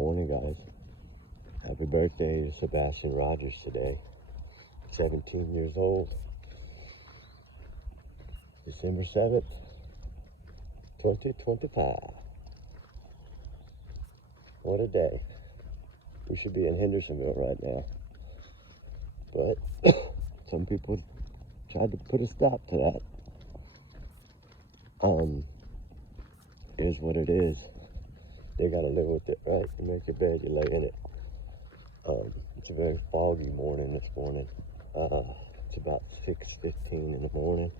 morning, guys. Happy birthday to Sebastian Rogers today. 17 years old. December 7th, 2025. What a day. We should be in Hendersonville right now. But some people tried to put a stop to that. Is what it is. They gotta live with it, right? You make your bed, you lay in it. It's a very foggy morning this morning. It's about 6:15 in the morning.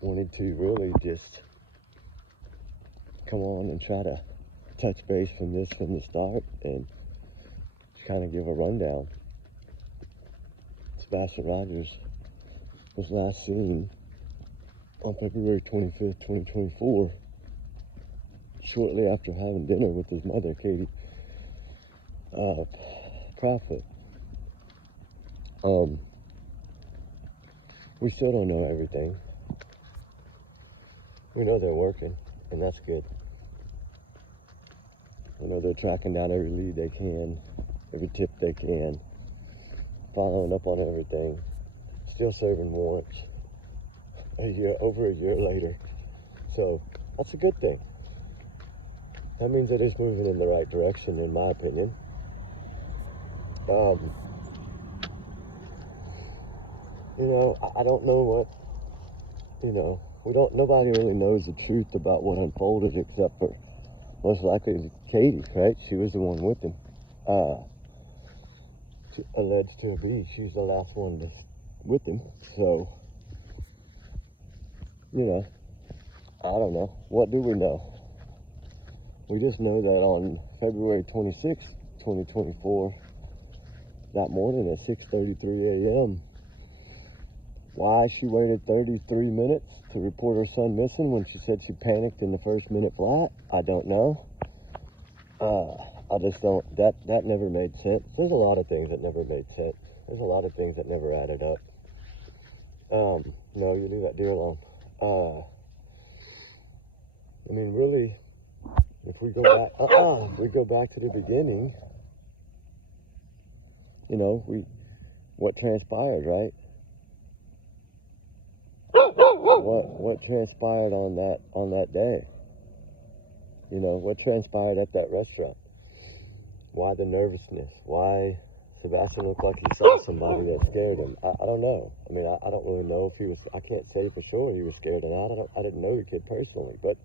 Wanted to really just come on and try to touch base from the start and kind of give a rundown. Sebastian Rogers was last seen on February 25th, 2024, shortly after having dinner with his mother, Katie Proudfoot. We still don't know everything. We know they're working, and that's good. We know they're tracking down every lead they can, every tip they can, following up on everything, still serving warrants over a year later. So that's a good thing. That means it is moving in the right direction, in my opinion. I don't know what, nobody really knows the truth about what unfolded except for most likely Katie, right? She was the one with him. Alleged to be. She's the last one with him. So, I don't know. What do we know? We just know that on February 26th, 2024, that morning at 6:33 a.m., why she waited 33 minutes to report her son missing when she said she panicked in the first minute flat, I don't know. I just don't, that never made sense. There's a lot of things that never made sense. There's a lot of things that never added up. No, you leave that deer alone. Really, if we go back to the beginning, what transpired, right? What transpired on that day? What transpired at that restaurant? Why the nervousness? Why Sebastian looked like he saw somebody that scared him? I don't know. I don't really know if he was, I can't say for sure he was scared or not. I didn't know the kid personally, but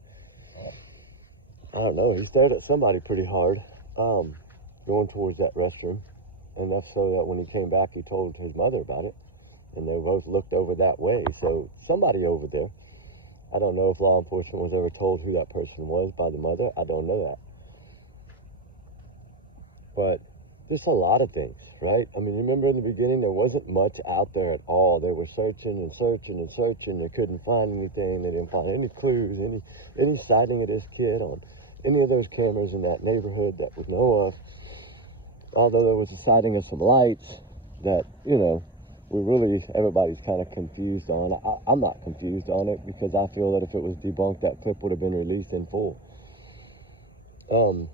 I don't know. He stared at somebody pretty hard, going towards that restroom. Enough so that when he came back, he told his mother about it. And they both looked over that way. So somebody over there. I don't know if law enforcement was ever told who that person was by the mother. I don't know that. But just a lot of things, right? Remember in the beginning, there wasn't much out there at all. They were searching and searching and searching. They couldn't find anything. They didn't find any clues, any sighting of this kid on any of those cameras in that neighborhood that we know of. Although there was a sighting of some lights that, everybody's kind of confused on. I'm not confused on it because I feel that if it was debunked, that clip would have been released in full.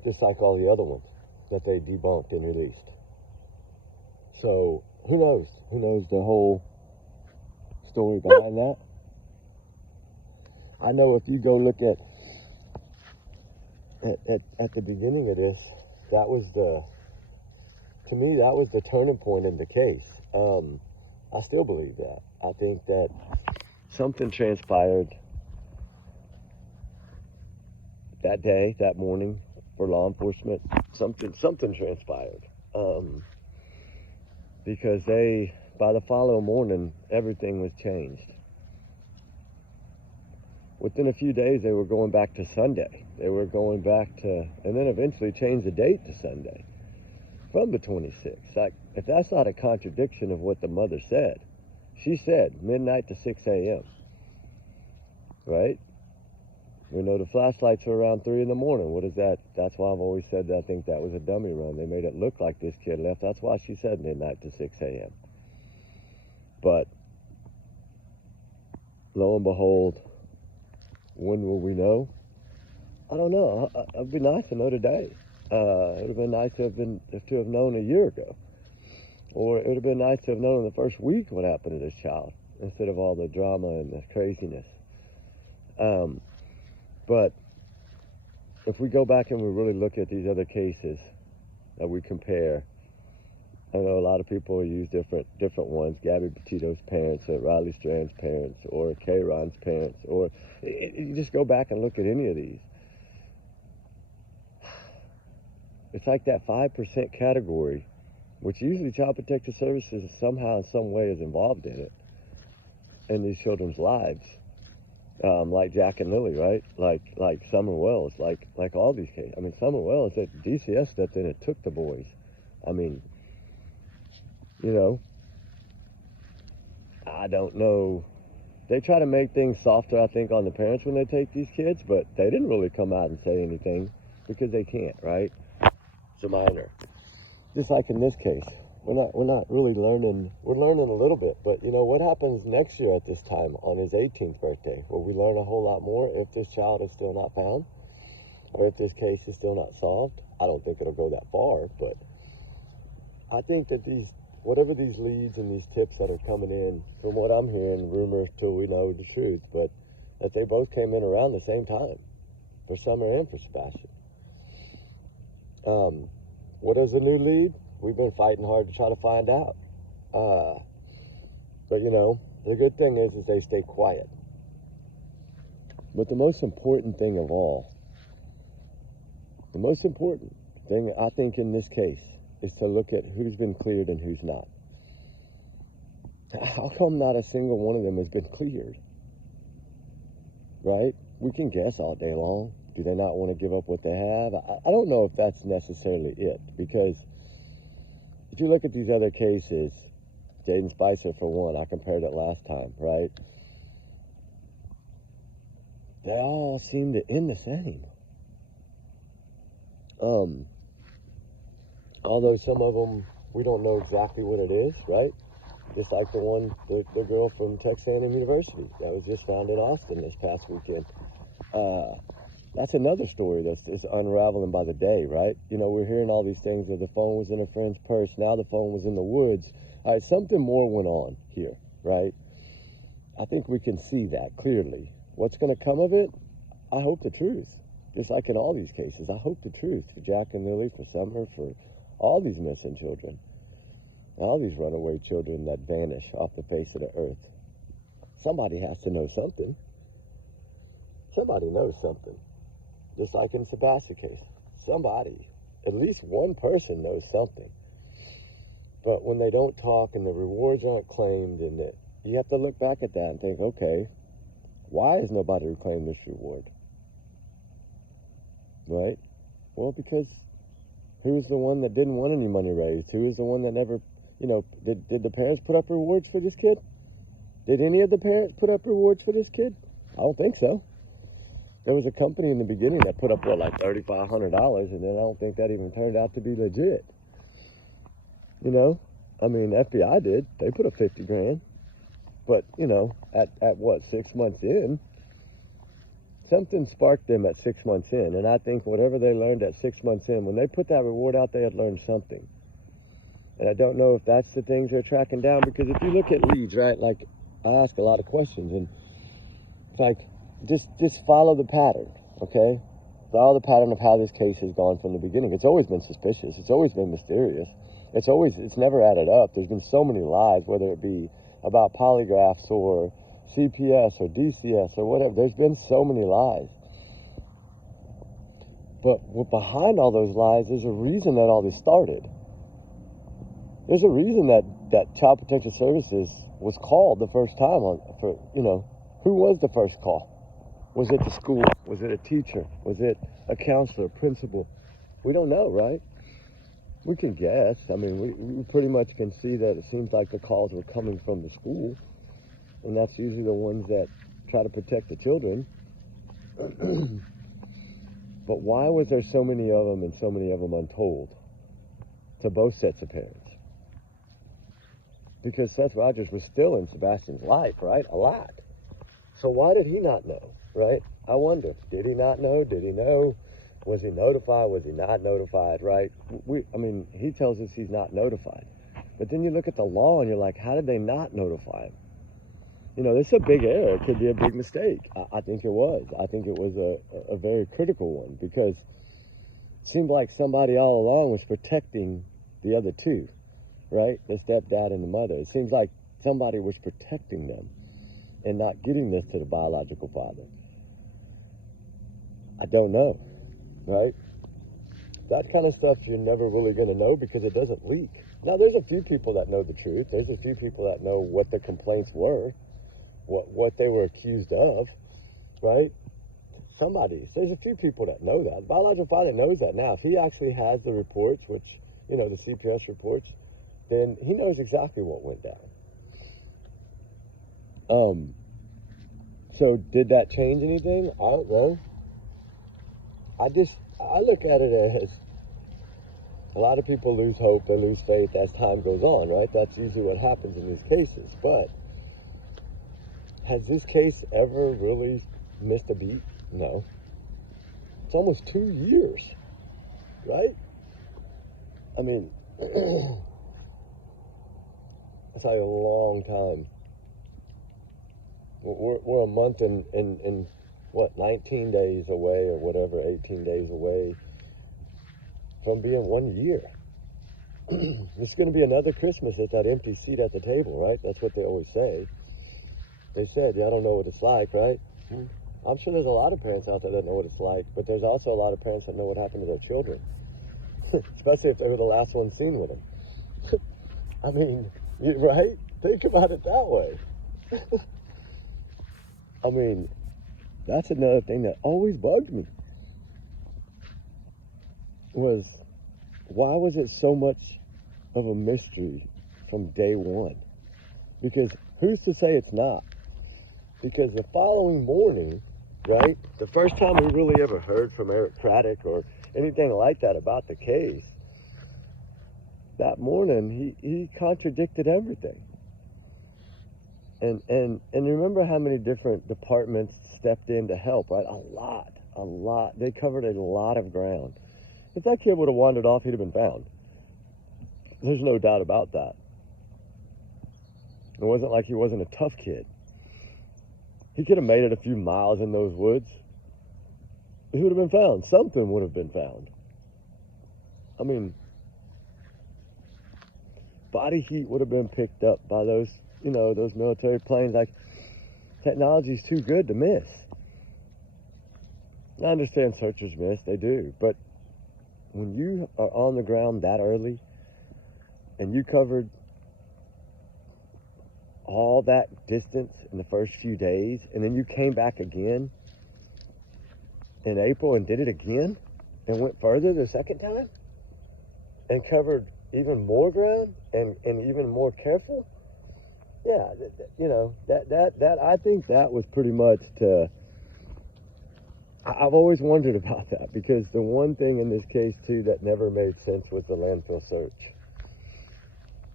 Just like all the other ones that they debunked and released. So, who knows? Who knows the whole story behind that? I know if you go look at the beginning of this, to me, that was the turning point in the case. I still believe that. I think that something transpired that day, that morning, for law enforcement. Something transpired. Because by the following morning, everything was changed. Within a few days, they were going back to Sunday. They were going back to, and then eventually changed the date to Sunday from the 26th. Like, if that's not a contradiction of what the mother said. She said midnight to 6 a.m. Right? We know the flashlights were around 3 in the morning. What is that? That's why I've always said that I think that was a dummy run. They made it look like this kid left. That's why she said midnight to 6 a.m. But lo and behold, When will we know? I don't know. It'd be nice to know today. It would have been nice to have known a year ago. Or it would have been nice to have known in the first week what happened to this child, instead of all the drama and the craziness. But if we go back and we really look at these other cases that we compare, I know a lot of people use different ones. Gabby Petito's parents, or Riley Strand's parents, or K-Ron's parents, or you just go back and look at any of these. It's like that 5% category, which usually Child Protective Services somehow in some way is involved in it, in these children's lives. Like Jack and Lily, right? Like Summer Wells, like all these cases. I mean, Summer Wells, that DCS stepped in and took the boys. I mean, you know, I don't know. They try to make things softer, I think, on the parents when they take these kids, but they didn't really come out and say anything because they can't, right? It's a minor. Just like in this case, we're not really learning. We're learning a little bit, but you know what happens next year at this time on his 18th birthday? Will we learn a whole lot more if this child is still not found, or if this case is still not solved? I don't think it'll go that far, but I think that whatever these leads and these tips that are coming in, from what I'm hearing, rumors till we know the truth, but that they both came in around the same time, for Summer and for Sebastian. What is the new lead? We've been fighting hard to try to find out. But you know, the good thing is they stay quiet. But the most important thing of all, the most important thing I think in this case is to look at who's been cleared and who's not. How come not a single one of them has been cleared? Right? We can guess all day long. Do they not want to give up what they have? I don't know if that's necessarily it, because if you look at these other cases, Jaden Spicer for one, I compared it last time, right? They all seem to end the same. Although some of them, we don't know exactly what it is, right? Just like the girl from Texas A&M University that was just found in Austin this past weekend. That's another story that's unraveling by the day, right? You know, we're hearing all these things that the phone was in a friend's purse, now the phone was in the woods. All right, something more went on here, right? I think we can see that clearly. What's going to come of it? I hope the truth. Just like in all these cases, I hope the truth for Jack and Lily, for Summer, for all these missing children, all these runaway children that vanish off the face of the earth. Somebody has to know something. Somebody knows something. Just like in Sebastian's case, somebody, at least one person knows something. But when they don't talk and the rewards aren't claimed, and you have to look back at that and think, okay, why has nobody reclaimed this reward? Right? Well, because who's the one that didn't want any money raised? Who is the one that never, you know, did the parents put up rewards for this kid? Did any of the parents put up rewards for this kid? I don't think so. There was a company in the beginning that put up, like $3,500, and then I don't think that even turned out to be legit. You know? I mean, FBI did. They put up $50,000. But, you know, at what, 6 months in, something sparked them at 6 months in. And I think whatever they learned at 6 months in, when they put that reward out, they had learned something. And I don't know if that's the things they're tracking down, because if you look at leads, right, like, I ask a lot of questions, and like, just follow the pattern, okay? Follow the pattern of how this case has gone from the beginning. It's always been suspicious. It's always been mysterious. It's never added up. There's been so many lies, whether it be about polygraphs or CPS or DCS or whatever. There's been so many lies. But behind all those lies, there's a reason that all this started. There's a reason that Child Protective Services was called the first time who was the first call? Was it the school? Was it a teacher? Was it a counselor, principal? We don't know, right? We can guess. I mean, we pretty much can see that it seems like the calls were coming from the school, and that's usually the ones that try to protect the children. But why was there so many of them and so many of them untold to both sets of parents? Because Seth Rogers was still in Sebastian's life, right? A lot. So why did he not know, right? I wonder, did he not know? Did he know? Was he notified? Was he not notified, right? He tells us he's not notified. But then you look at the law and you're like, how did they not notify him? This is a big error. It could be a big mistake. I think it was. I think it was a very critical one, because it seemed like somebody all along was protecting the other two, right? The stepdad and the mother. It seems like somebody was protecting them and not getting this to the biological father. I don't know, right? That kind of stuff you're never really going to know because it doesn't leak. Now, there's a few people that know the truth. There's a few people that know what the complaints were, what they were accused of, right? There's a few people that know that. The biological father knows that now. If he actually has the reports, which, the CPS reports, then he knows exactly what went down. So did that change anything? I don't know. I look at it as a lot of people lose hope, they lose faith as time goes on, right? That's usually what happens in these cases. But has this case ever really missed a beat? No. It's almost 2 years, right? That's like a long time. We're a month and what, 19 days away or whatever, 18 days away from being 1 year. It's going to be another Christmas at that empty seat at the table, right? That's what they always say. They said, I don't know what it's like, right? I'm sure there's a lot of parents out there that know what it's like, but there's also a lot of parents that know what happened to their children, especially if they were the last one seen with them. Right? Think about it that way. That's another thing that always bugged me, was why was it so much of a mystery from day one? Because who's to say it's not? Because the following morning, right, the first time we really ever heard from Eric Craddock or anything like that about the case, that morning he contradicted everything. And remember how many different departments stepped in to help, right? A lot. They covered a lot of ground. If that kid would have wandered off, he'd have been found. There's no doubt about that. It wasn't like he wasn't a tough kid. He could have made it a few miles in those woods. He would have been found. Something would have been found. Body heat would have been picked up by those, those military planes. Like, technology's too good to miss. I understand searchers miss, they do, but when you are on the ground that early and you covered all that distance in the first few days, and then you came back again in April and did it again and went further the second time and covered even more ground and even more careful, that I think that was pretty much to... I've always wondered about that, because the one thing in this case, too, that never made sense was the landfill search.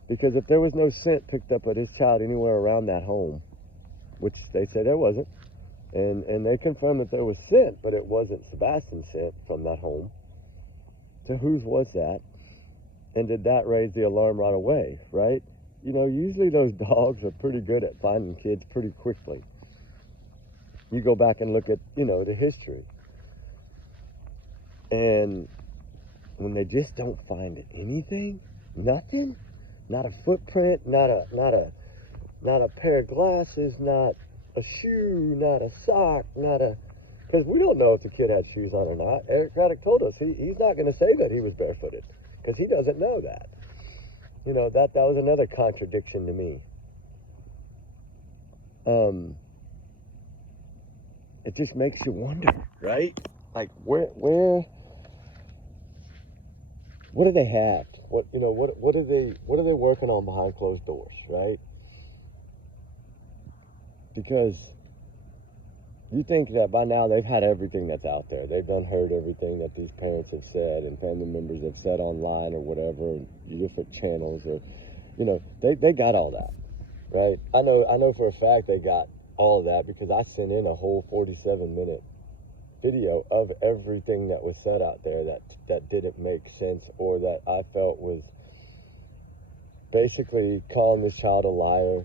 Because if there was no scent picked up at his child anywhere around that home, which they say there wasn't, and they confirmed that there was scent, but it wasn't Sebastian's scent from that home, to whose was that? And did that raise the alarm right away, right? Usually those dogs are pretty good at finding kids pretty quickly. You go back and look at, the history. And when they just don't find anything, nothing, not a footprint, not a pair of glasses, not a shoe, not a sock, because we don't know if the kid had shoes on or not. Eric Craddock told us he's not going to say that he was barefooted, because he doesn't know that. That was another contradiction to me. It just makes you wonder, right? Like, where, what do they have? What are they working on behind closed doors, right? Because you think that by now they've had everything that's out there. They've heard everything that these parents have said and family members have said online or whatever, and different channels, or, they got all that, right? I know for a fact they got all of that, because I sent in a whole 47-minute video of everything that was said out there that didn't make sense, or that I felt was basically calling this child a liar,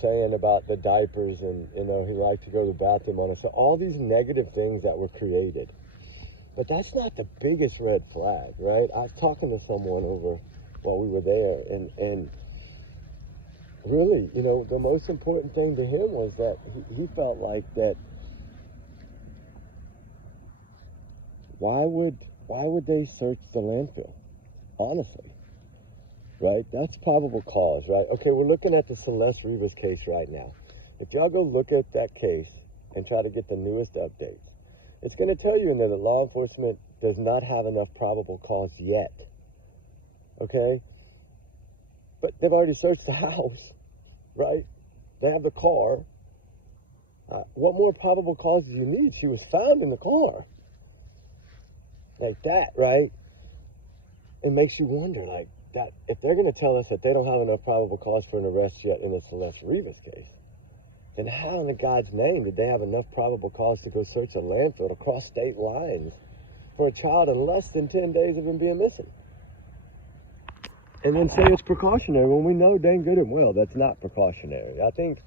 saying about the diapers, and, he liked to go to the bathroom on it. So all these negative things that were created. But that's not the biggest red flag, right? I was talking to someone over while we were there, and really, the most important thing to him was that he felt like that, why would they search the landfill? Honestly. Right? That's probable cause, right? Okay, we're looking at the Celeste Rivas case right now. If y'all go look at that case and try to get the newest updates, it's going to tell you in there that law enforcement does not have enough probable cause yet. Okay? But they've already searched the house, right? They have the car. What more probable cause do you need? She was found in the car. Like that, right? It makes you wonder, like, that if they're going to tell us that they don't have enough probable cause for an arrest yet in the Celeste Rivas case, then how in the God's name did they have enough probable cause to go search a landfill to cross state lines for a child in less than 10 days of him being missing? And then say it's precautionary when we know dang good and well that's not precautionary. I think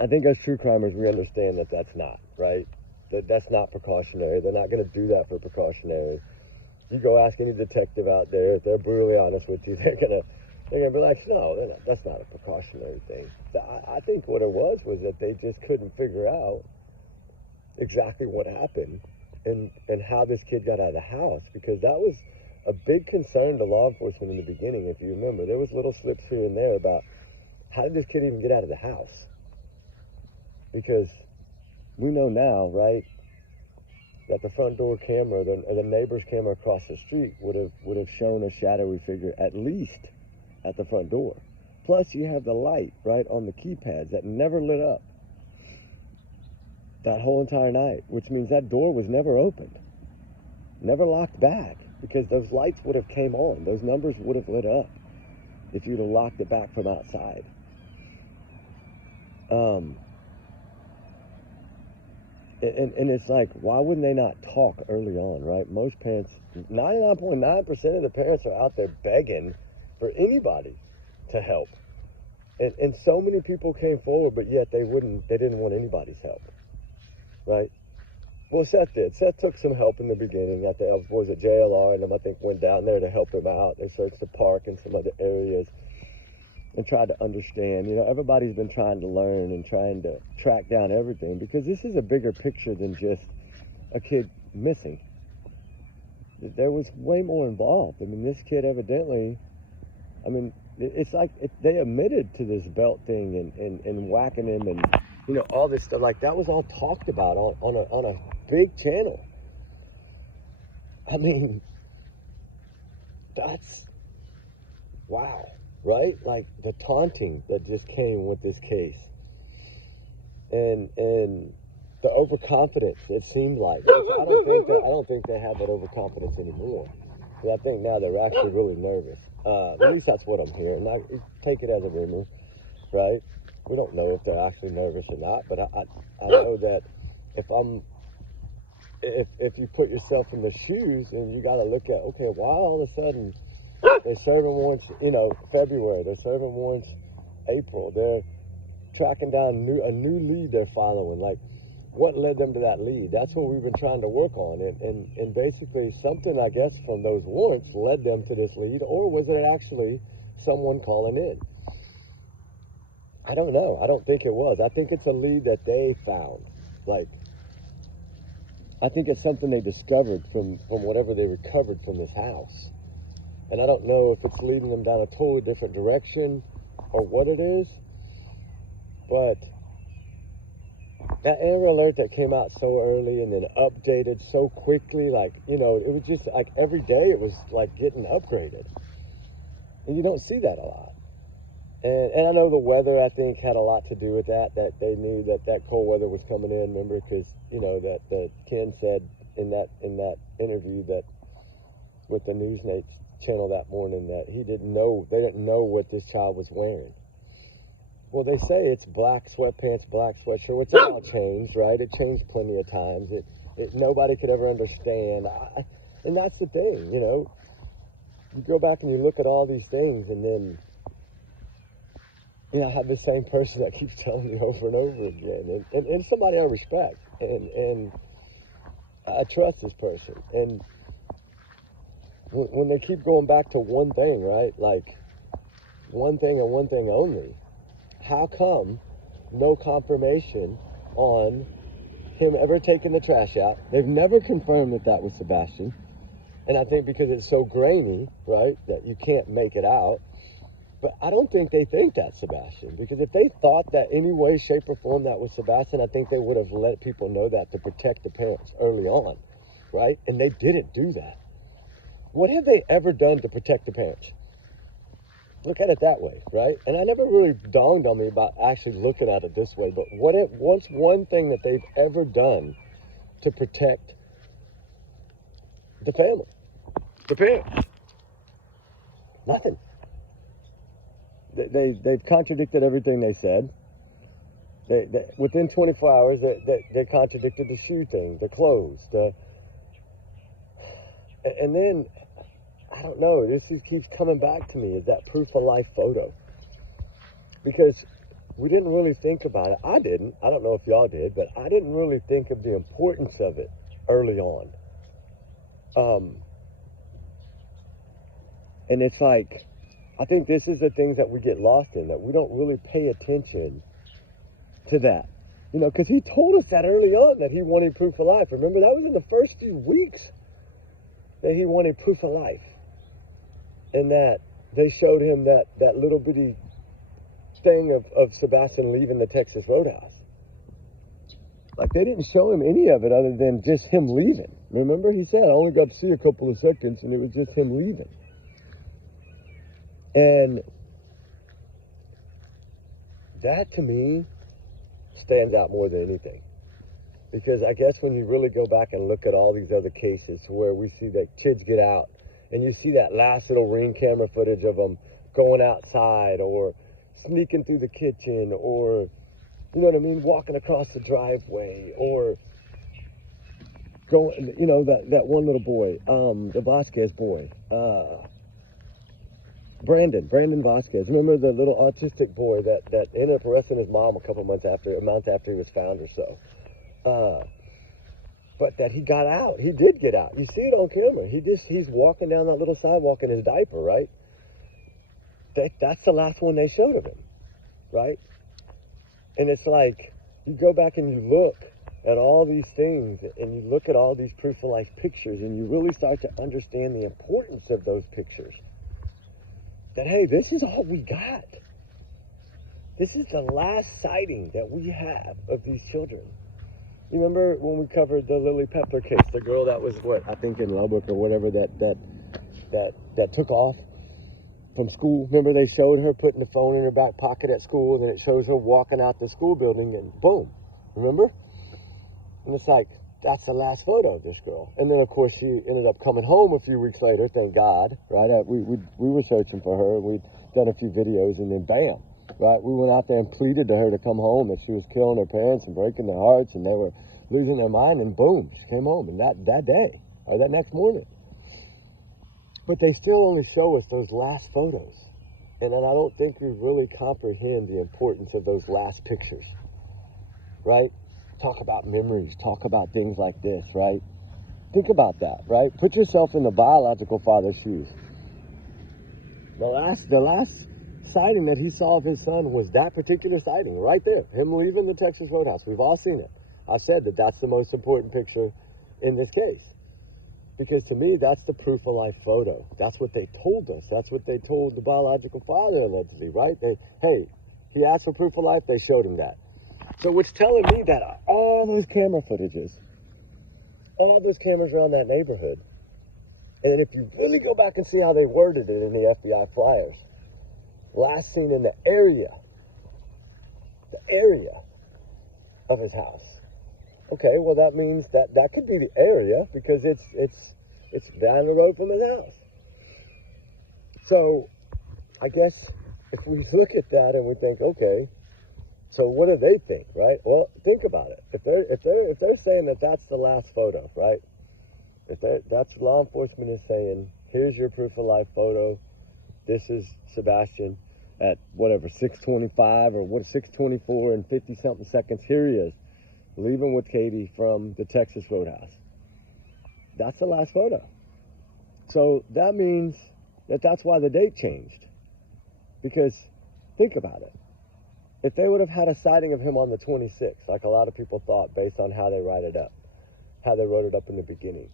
as true crimers, we understand that that's not, right? That's not precautionary. They're not going to do that for precautionary. You go ask any detective out there, if they're brutally honest with you, they're gonna be like, no, that's not a precautionary thing. I think what it was that they just couldn't figure out exactly what happened and how this kid got out of the house, because that was a big concern to law enforcement in the beginning. If you remember, there was little slips here and there about how did this kid even get out of the house? Because we know now, right, that the front door camera, the neighbor's camera across the street would have shown a shadowy figure at least at the front door. Plus, you have the light right on the keypads that never lit up that whole entire night, which means that door was never opened, never locked back, because those lights would have came on. Those numbers would have lit up if you'd have locked it back from outside. And it's like, why wouldn't they not talk early on, right? Most parents, 99.9% of the parents are out there begging for anybody to help. And so many people came forward, but yet they didn't want anybody's help, right? Well, Seth did. Seth took some help in the beginning. At the boys at JLR and them, I think, went down there to help him out. They searched the park and some other areas and tried to understand. Everybody's been trying to learn and trying to track down everything, because this is a bigger picture than just a kid missing. There was way more involved. This kid evidently, it's like they admitted to this belt thing and whacking him and, all this stuff. Like, that was all talked about on a big channel. That's, wow. Right? Like, the taunting that just came with this case. And the overconfidence, it seemed like. I don't think they have that overconfidence anymore. But I think now they're actually really nervous. At least that's what I'm hearing. I take it as a rumor, right? We don't know if they're actually nervous or not, but I know that if you put yourself in the shoes, and you got to look at, okay, why all of a sudden they're serving warrants, February. They're serving warrants April. They're tracking down a new lead they're following. Like, what led them to that lead? That's what we've been trying to work on. And basically something, I guess, from those warrants led them to this lead, or was it actually someone calling in? I don't know. I don't think it was. I think it's a lead that they found. Like, I think it's something they discovered from whatever they recovered from this house. And I don't know if it's leading them down a totally different direction or what it is, but that error alert that came out so early and then updated so quickly, like, it was just like every day it was like getting upgraded. And you don't see that a lot. And I know the weather, I think, had a lot to do with that they knew that cold weather was coming in, remember, because, that Ken said in that interview that with the Newsnate channel that morning that they didn't know what this child was wearing. Well, they say it's black sweatpants, black sweatshirt. It's all changed, right? It changed plenty of times. Nobody could ever understand. And that's the thing, you know. You go back and you look at all these things, and then, you know, I have the same person that keeps telling me over and over again, and somebody I respect, and I trust this person. And when they keep going back to one thing, right, like one thing and one thing only, how come no confirmation on him ever taking the trash out? They've never confirmed that that was Sebastian. And I think because it's so grainy, right, that you can't make it out. But I don't think they think that's Sebastian. Because if they thought that any way, shape, or form that was Sebastian, I think they would have let people know that to protect the parents early on, right? And they didn't do that. What have they ever done to protect the parents? Look at it that way, right? And I never really dawned on me about actually looking at it this way. But what's one thing that they've ever done to protect the family, the parents? Nothing. They've contradicted everything they said. They within 24 hours, they contradicted the shoe thing, the clothes, and then, I don't know, this just keeps coming back to me, is that proof of life photo. Because we didn't really think about it. I didn't. I don't know if y'all did, but I didn't really think of the importance of it early on. And it's like, I think this is the things that we get lost in, that we don't really pay attention to that. You know, because he told us that early on, that he wanted proof of life. Remember, that was in the first few weeks that he wanted proof of life. And that they showed him that little bitty thing of Sebastian leaving the Texas Roadhouse. Like, they didn't show him any of it other than just him leaving. Remember, he said, I only got to see a couple of seconds, and it was just him leaving. And that, to me, stands out more than anything. Because I guess when you really go back and look at all these other cases where we see that kids get out, and you see that last little Ring camera footage of them going outside or sneaking through the kitchen, or, you know what I mean, walking across the driveway, or going, you know, that one little boy, the Vasquez boy, Brandon Vasquez. Remember the little autistic boy that ended up arresting his mom a month after he was found or so. But that he got out. He did get out. You see it on camera. He's walking down that little sidewalk in his diaper, right? That's the last one they showed of him, right? And it's like, you go back and you look at all these things, and you look at all these proof of life pictures, and you really start to understand the importance of those pictures. That, hey, this is all we got. This is the last sighting that we have of these children. You remember when we covered the Lily Pepler case, the girl that was, I think in Lubbock or whatever, that took off from school? Remember they showed her putting the phone in her back pocket at school, and then it shows her walking out the school building, and boom, remember? And it's like, that's the last photo of this girl. And then, of course, she ended up coming home a few weeks later, thank God, right? We were searching for her. We'd done a few videos, and then bam, right? We went out there and pleaded to her to come home, that she was killing her parents and breaking their hearts, and they were losing their mind, and boom, she came home, and that day, or that next morning. But they still only show us those last photos. And then I don't think we really comprehend the importance of those last pictures, right? Talk about memories, talk about things like this, right? Think about that, right? Put yourself in the biological father's shoes. The last sighting that he saw of his son was that particular sighting right there, him leaving the Texas Roadhouse. We've all seen it. I said that that's the most important picture in this case, because to me, that's the proof of life photo. That's what they told us. That's what they told the biological father, allegedly, right? Hey, he asked for proof of life, they showed him that. So it's telling me that all those camera footages, all those cameras around that neighborhood, and if you really go back and see how they worded it in the FBI flyers, last seen in the area of his house. Okay, well that means that could be the area, because it's down the road from his house. So I guess if we look at that and we think, okay, So what do they think, right? Well, think about it. If they're saying that that's the last photo, right? That's law enforcement is saying, here's your proof of life photo. This is Sebastian at whatever 6:25 or what 6:24 and 50 something seconds. Here he is, leaving with Katie from the Texas Roadhouse. That's the last photo. So that means that's why the date changed. Because think about it. If they would have had a sighting of him on the 26th, like a lot of people thought based on how they write it up, how they wrote it up in the beginning,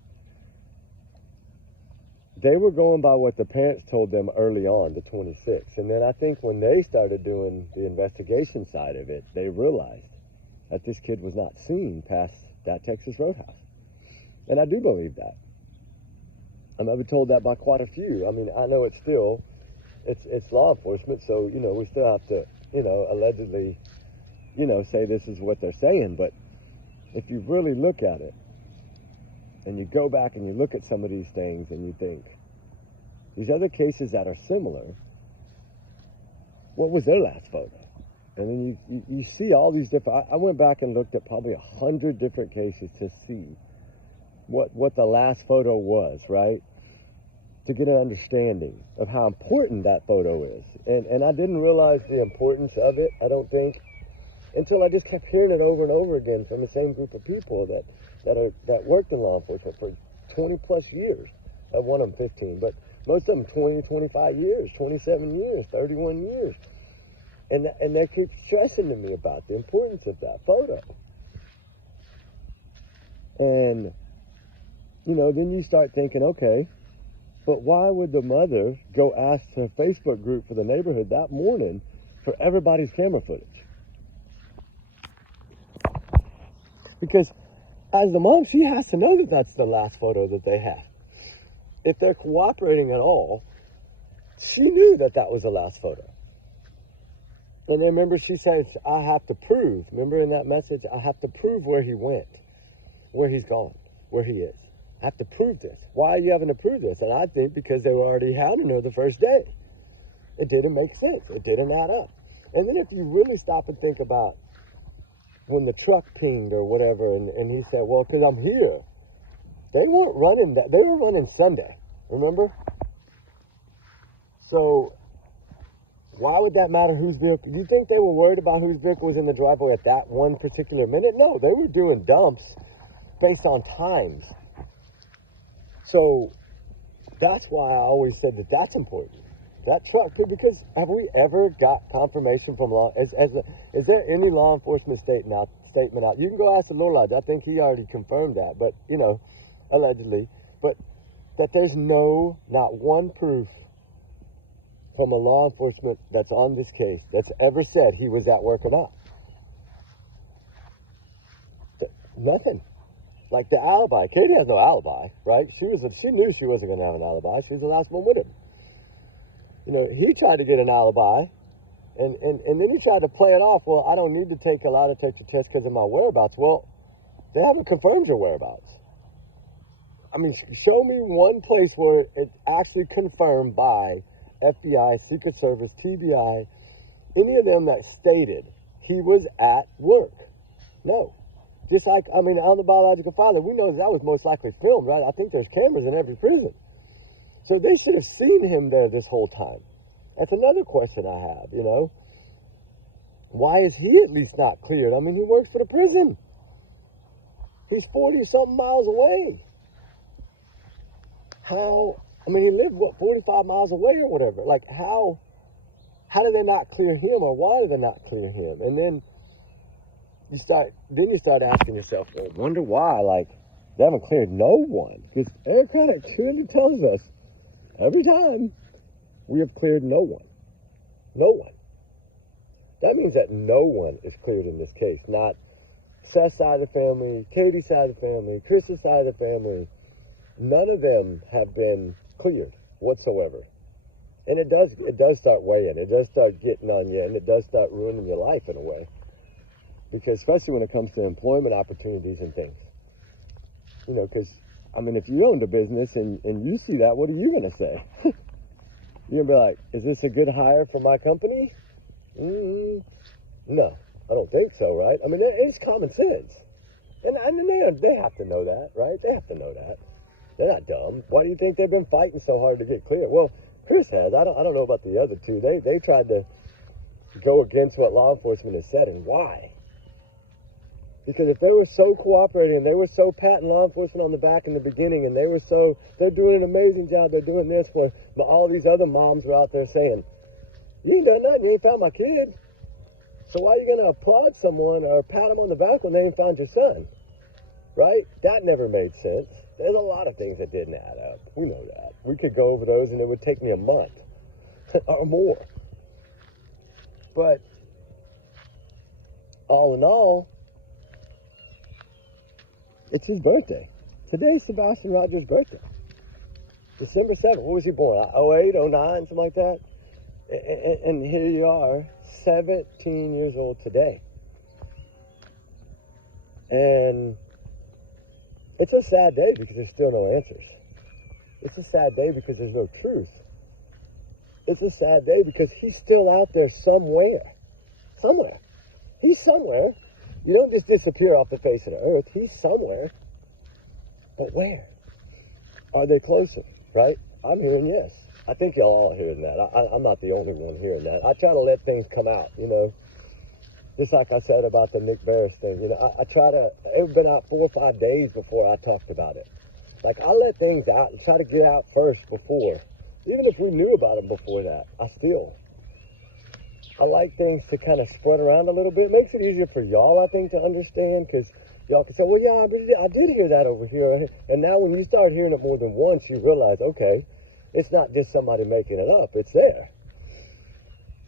they were going by what the parents told them early on, the 26th. And then I think when they started doing the investigation side of it, they realized that this kid was not seen past that Texas Roadhouse. And I do believe that. I've been told that by quite a few. I mean, I know it's still, it's law enforcement, so, you know, we still have to, you know, allegedly, you know, say this is what they're saying. But if you really look at it, and you go back and you look at some of these things and you think, these other cases that are similar, what was their last photo? And then you see all these different, I went back and looked at probably 100 different cases to see what the last photo was, right? To get an understanding of how important that photo is. And I didn't realize the importance of it, I don't think, until I just kept hearing it over and over again from the same group of people that worked in law enforcement for 20 plus years. One of them 15, but most of them 20, 25 years, 27 years, 31 years. And they keep stressing to me about the importance of that photo. And, you know, then you start thinking, okay, but why would the mother go ask her Facebook group for the neighborhood that morning for everybody's camera footage? Because as the mom, she has to know that that's the last photo that they have. If they're cooperating at all, she knew that that was the last photo. And then remember, she says, I have to prove, remember in that message, I have to prove where he went, where he's gone, where he is. I have to prove this. Why are you having to prove this? And I think because they were already hounding her the first day. It didn't make sense. It didn't add up. And then if you really stop and think about when the truck pinged or whatever, and he said, well, because I'm here. They weren't running that. They were running Sunday, remember? So why would that matter whose vehicle? You think they were worried about whose vehicle was in the driveway at that one particular minute? No, they were doing dumps based on times. So that's why I always said that that's important. That truck, because have we ever got confirmation from law? Is there any law enforcement statement out? You can go ask the Lord. I think he already confirmed that, but, you know, allegedly. But that there's not one proof from a law enforcement that's on this case that's ever said he was at work or not. Nothing. Like the alibi. Katie has no alibi, right? She knew she wasn't going to have an alibi. She was the last one with him. You know, he tried to get an alibi, and then he tried to play it off. Well, I don't need to take a lie detector test because of my whereabouts. Well, they haven't confirmed your whereabouts. I mean, show me one place where it's actually confirmed by FBI, Secret Service, TBI, any of them that stated he was at work. No. Just like, I mean, on the biological father, we know that was most likely filmed, right? I think there's cameras in every prison. So they should have seen him there this whole time. That's another question I have, you know. Why is he at least not cleared? I mean, he works for the prison. He's 40-something miles away. How, I mean, he lived, 45 miles away or whatever. Like, how do they not clear him, or why do they not clear him? And then you start asking yourself, well, wonder why, like, they haven't cleared no one. Because Eric Craddock clearly tells us every time we have cleared no one. No one. That means that no one is cleared in this case. Not Seth's side of the family, Katie's side of the family, Chris's side of the family. None of them have been cleared whatsoever. And it does start weighing. It does start getting on you, and it does start ruining your life in a way. Because especially when it comes to employment opportunities and things. You know, because, I mean, if you owned a business and you see that, what are you going to say? You're going to be like, is this a good hire for my company? No. I don't think so, right? I mean, it's common sense. And they have to know that, right? They have to know that. They're not dumb. Why do you think they've been fighting so hard to get clear? Well, Chris has. I don't know about the other two. They tried to go against what law enforcement has said. And why? Because if they were so cooperating and they were so patting law enforcement on the back in the beginning and they're doing an amazing job, they're doing this, where all these other moms were out there saying, you ain't done nothing, you ain't found my kid. So why are you going to applaud someone or pat them on the back when they ain't found your son? Right? That never made sense. There's a lot of things that didn't add up. We know that. We could go over those and it would take me a month or more. But all in all, it's his birthday. Today's Sebastian Rogers' birthday. December 7th. What was he born? 08, 09, something like that? And here you are, 17 years old today. And it's a sad day because there's still no answers. It's a sad day because there's no truth. It's a sad day because he's still out there somewhere. Somewhere. He's somewhere. You don't just disappear off the face of the earth. He's somewhere. But where? Are they closer, right? I'm hearing yes. I think y'all all hearing that. I'm not the only one hearing that. I try to let things come out, you know. Just like I said about the Nick Barris thing, you know, I try to, it's been out 4 or 5 days before I talked about it. Like, I let things out and try to get out first before. Even if we knew about them before that, I like things to kind of spread around a little bit. It makes it easier for y'all, I think, to understand, because y'all can say, well, yeah, I did hear that over here. And now when you start hearing it more than once, you realize, okay, it's not just somebody making it up. It's there.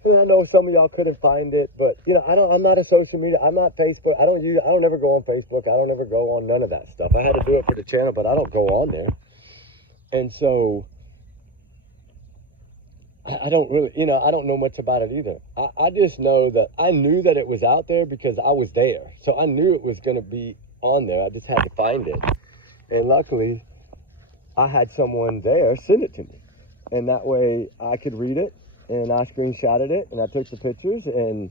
And I know some of y'all couldn't find it, but, you know, I'm not a social media. I'm not Facebook. I don't ever go on Facebook. I don't ever go on none of that stuff. I had to do it for the channel, but I don't go on there. And so I don't really, you know, I don't know much about it either. I just know that I knew that it was out there because I was there. So I knew it was going to be on there. I just had to find it. And luckily, I had someone there send it to me. And that way I could read it. And I screenshotted it. And I took the pictures. And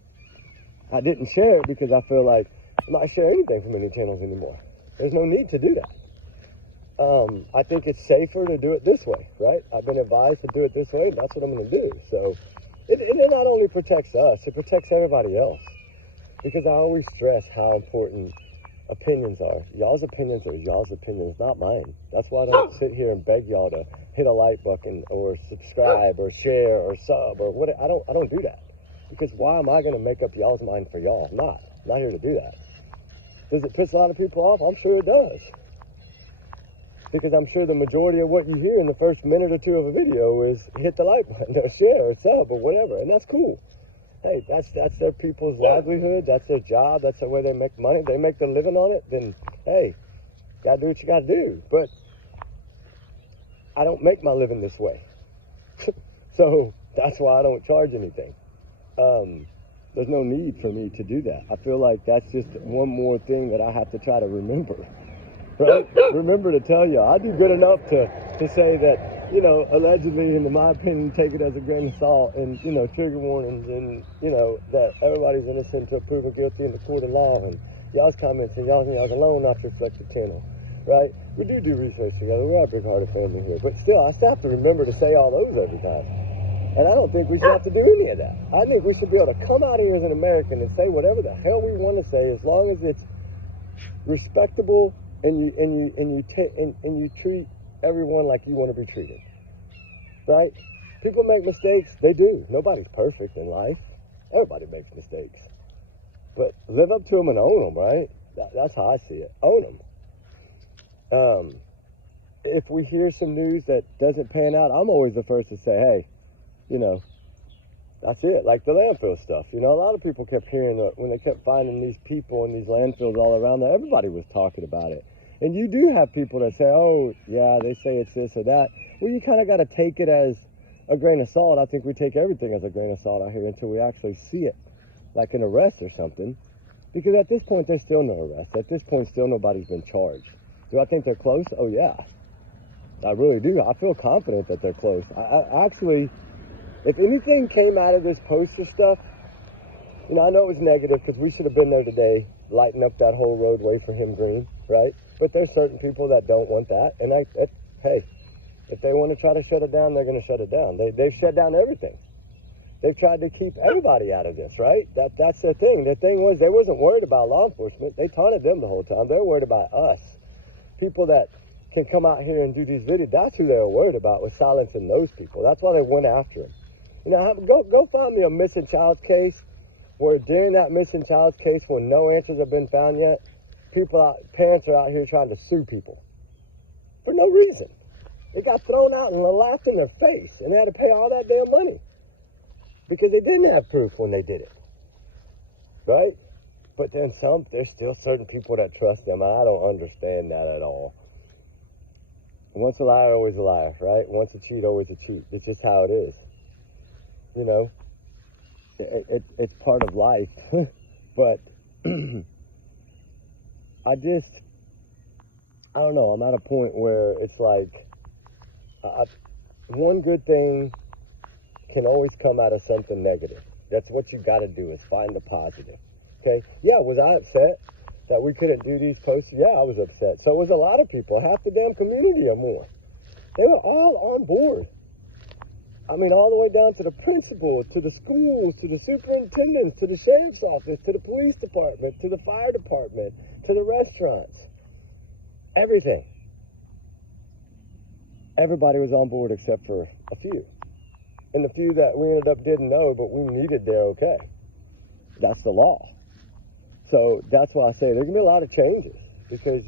I didn't share it because I feel like I'm not sharing anything from any channels anymore. There's no need to do that. I think it's safer to do it this way, right? I've been advised to do it this way, and that's what I'm going to do. So it not only protects us, it protects everybody else. Because I always stress how important opinions are. Y'all's opinions are y'all's opinions, not mine. That's why I don't sit here and beg y'all to hit a like button or subscribe or share or sub or what. I don't do that. Because why am I going to make up y'all's mind for y'all? I'm not here to do that. Does it piss a lot of people off? I'm sure it does. Because I'm sure the majority of what you hear in the first minute or two of a video is hit the like button or share or sub or whatever, and that's cool. Hey, that's their people's livelihood, that's their job, that's the way they make money. They make their living on it, then hey, gotta do what you gotta do. But I don't make my living this way. So that's why I don't charge anything. There's no need for me to do that. I feel like that's just one more thing that I have to try to remember. Right? Remember to tell you, I do good enough to say that, you know, allegedly, and in my opinion, take it as a grain of salt, and, you know, trigger warnings, and, you know, that everybody's innocent until proven guilty in the court of law, and y'all's comments and y'all's alone not to reflect the channel, right? We do research together. We're a big-hearted family here, but still, I still have to remember to say all those every time. And I don't think we should have to do any of that. I think we should be able to come out here as an American and say whatever the hell we want to say, as long as it's respectable. And you treat everyone like you want to be treated, right? People make mistakes. They do. Nobody's perfect in life. Everybody makes mistakes. But live up to them and own them, right? That's how I see it. Own them. If we hear some news that doesn't pan out, I'm always the first to say, hey, you know, that's it. Like the landfill stuff. You know, a lot of people kept hearing when they kept finding these people in these landfills all around there, everybody was talking about it. And you do have people that say, oh, yeah, they say it's this or that. Well, you kind of got to take it as a grain of salt. I think we take everything as a grain of salt out here until we actually see it, like an arrest or something. Because at this point, there's still no arrest. At this point, still nobody's been charged. Do I think they're close? Oh, yeah. I really do. I feel confident that they're close. I actually... If anything came out of this poster stuff, You know, I know it was negative because we should have been there today, lighting up that whole roadway for him green, right? But there's certain people that don't want that. And hey, if they want to try to shut it down, they're going to shut it down. They've shut down everything. They've tried to keep everybody out of this, right? That's the thing. The thing was, they wasn't worried about law enforcement. They taunted them the whole time. They're worried about us. People that can come out here and do these videos, that's who they were worried about, was silencing those people. That's why they went after him. You know, go find me a missing child case where during that missing child case, when no answers have been found yet, parents are out here trying to sue people for no reason. They got thrown out and laughed in their face, and they had to pay all that damn money because they didn't have proof when they did it, right? But then there's still certain people that trust them, and I don't understand that at all. Once a liar, always a liar, right? Once a cheat, always a cheat. It's just how it is. You know, it's part of life. But I don't know. I'm at a point where it's like, one good thing can always come out of something negative. That's what you got to do, is find the positive. Okay? Yeah, was I upset that we couldn't do these posts? Yeah, I was upset. So was a lot of people, half the damn community or more. They were all on board. I mean, all the way down to the principal, to the schools, to the superintendents, to the sheriff's office, to the police department, to the fire department, to the restaurants. Everything. Everybody was on board except for a few. And the few that we ended up didn't know, but we needed their okay. That's the law. So that's why I say there's going to be a lot of changes, because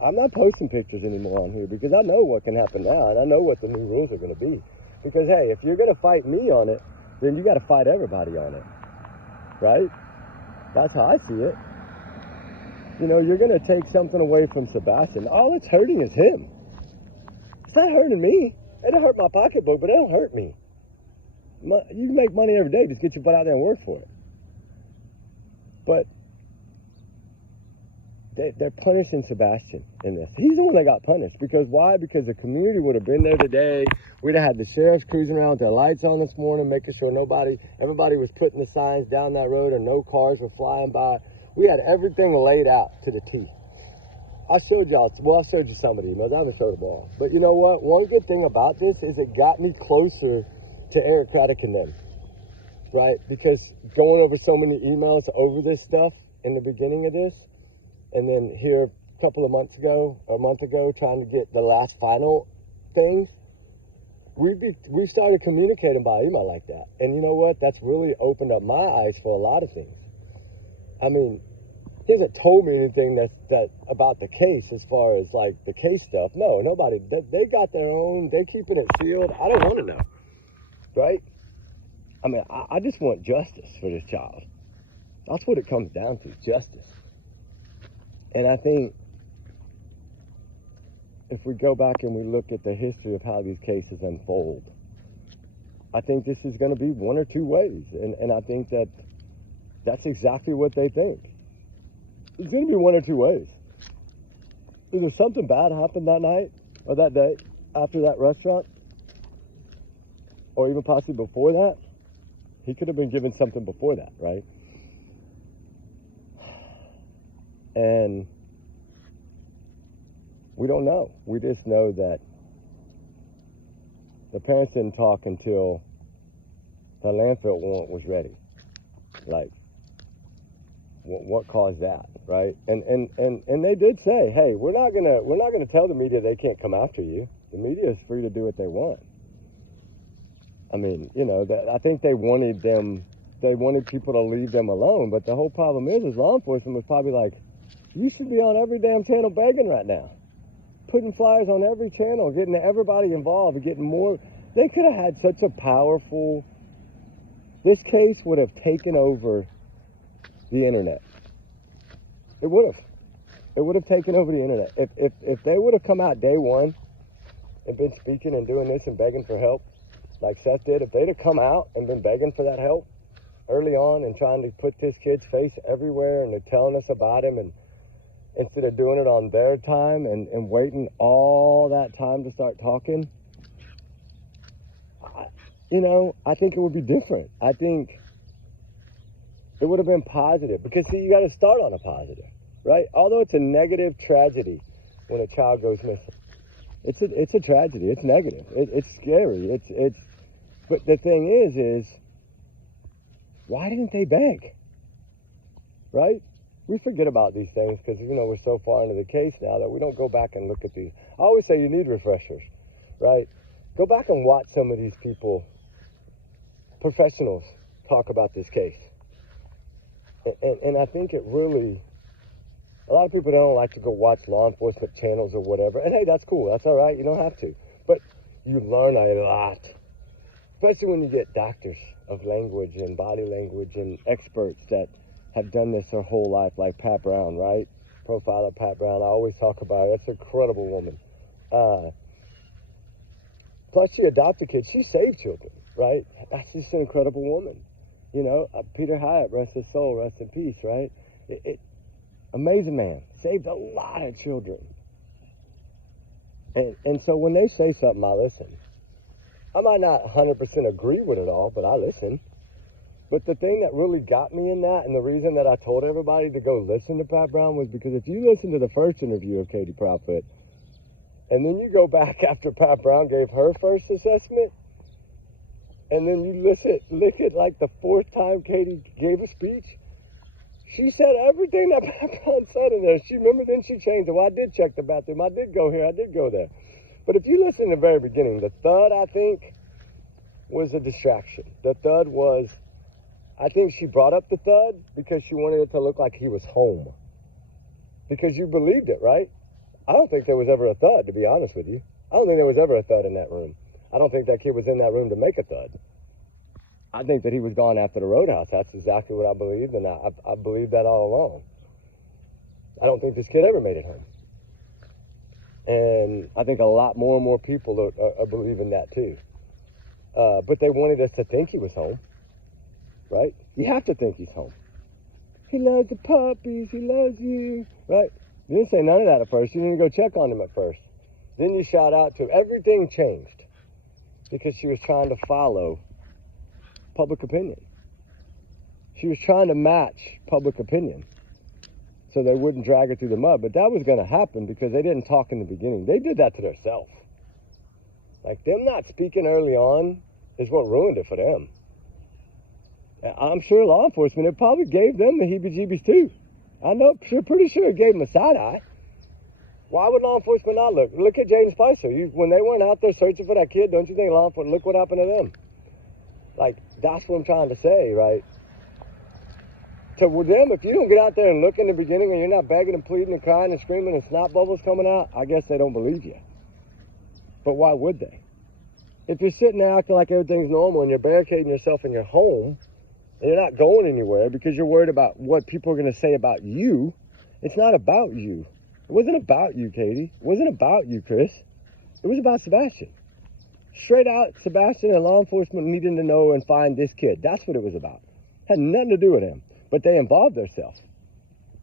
I'm not posting pictures anymore on here, because I know what can happen now, and I know what the new rules are going to be. Because, hey, if you're going to fight me on it, then you got to fight everybody on it, right? That's how I see it. You know, you're going to take something away from Sebastian. All it's hurting is him. It's not hurting me. It'll hurt my pocketbook, but it don't hurt me. You can make money every day. Just get your butt out there and work for it. But they're punishing Sebastian in this. He's the one that got punished. Because why? Because the community would have been there today. We'd have had the sheriffs cruising around with their lights on this morning, making sure everybody was putting the signs down that road and no cars were flying by. We had everything laid out to the T. I showed y'all, well, I showed you some of the emails. I haven't showed them all. But you know what? One good thing about this is it got me closer to Eric Craddock and them, right? Because going over so many emails over this stuff in the beginning of this, and then here a month ago, trying to get the last final things, we started communicating by email like that. And you know what? That's really opened up my eyes for a lot of things. I mean, he hasn't told me anything that about the case as far as like the case stuff. No, nobody. They got their own. They keeping it sealed. I don't want to know, right? I mean, I just want justice for this child. That's what it comes down to, justice. And I think if we go back and we look at the history of how these cases unfold, I think this is going to be one or two ways. And I think that's exactly what they think. It's going to be one or two ways. Either something bad happened that night or that day after that restaurant, or even possibly before that. He could have been given something before that, right? And we don't know. We just know that the parents didn't talk until the landfill warrant was ready. Like, what caused that, right? And they did say, hey, we're not gonna tell the media they can't come after you. The media is free to do what they want. I mean, you know, I think they wanted people to leave them alone. But the whole problem is law enforcement was probably like, you should be on every damn channel begging right now, putting flyers on every channel, getting everybody involved, and getting more. They could have had such a powerful. This case would have taken over the internet. It would have. It would have taken over the internet. If they would have come out day one and been speaking and doing this and begging for help, like Seth did, if they'd have come out and been begging for that help early on and trying to put this kid's face everywhere, and they're telling us about him, and instead of doing it on their time and waiting all that time to start talking, I think it would be different. I think It would have been positive. Because, see, you got to start on a positive, right? Although it's a negative tragedy when a child goes missing. It's a tragedy. It's negative. It's scary. But the thing is why didn't they beg? Right? We forget about these things because, we're so far into the case now that we don't go back and look at these. I always say you need refreshers, right? Go back and watch some of these people, professionals, talk about this case. And I think it really, a lot of people don't like to go watch law enforcement channels or whatever. And hey, that's cool. That's all right. You don't have to. But you learn a lot, especially when you get doctors of language and body language and experts that have done this their whole life, like Pat Brown, right? Profiler Pat Brown. I always talk about her. That's an incredible woman. Plus, she adopted kids. She saved children, right? That's just an incredible woman. Peter Hyatt, rest his soul, rest in peace, right? Amazing man. Saved a lot of children. And so when they say something, I listen. I might not 100% agree with it all, but I listen. But the thing that really got me in that, and the reason that I told everybody to go listen to Pat Brown, was because if you listen to the first interview of Katie Proudfoot, and then you go back after Pat Brown gave her first assessment, and then you look at like the fourth time Katie gave a speech, she said everything that Pat Brown said in there. Then she changed it. Well, I did check the bathroom. I did go here. I did go there. But if you listen to the very beginning, the thud, I think, was a distraction. The thud was, I think she brought up the thud because she wanted it to look like he was home. Because you believed it, right? I don't think there was ever a thud, to be honest with you. I don't think there was ever a thud in that room. I don't think that kid was in that room to make a thud. I think that he was gone after the roadhouse. That's exactly what I believed, and I believed that all along. I don't think this kid ever made it home. And I think a lot more and more people are believing that too. But they wanted us to think he was home, right? You have to think he's home. He loves the puppies. He loves you, right? You didn't say none of that at first. You didn't go check on him at first. Then you shout out to him. Everything changed because she was trying to follow public opinion. She was trying to match public opinion so they wouldn't drag her through the mud. But that was going to happen because they didn't talk in the beginning. They did that to themselves. Like, them not speaking early on is what ruined it for them. I'm sure law enforcement, it probably gave them the heebie-jeebies too. I know, pretty sure it gave them a side eye. Why would law enforcement not look? Look at Jaden Spicer. When they weren't out there searching for that kid, don't you think law enforcement, look what happened to them? Like, that's what I'm trying to say, right? So with them, if you don't get out there and look in the beginning and you're not begging and pleading and crying and screaming and snot bubbles coming out, I guess they don't believe you. But why would they? If you're sitting there acting like everything's normal and you're barricading yourself in your home and you're not going anywhere because you're worried about what people are going to say about you, it's not about you. It wasn't about you, Katie. It wasn't about you, Chris. It was about Sebastian. Straight out, Sebastian and law enforcement needing to know and find this kid. That's what it was about. Had nothing to do with him. But they involved themselves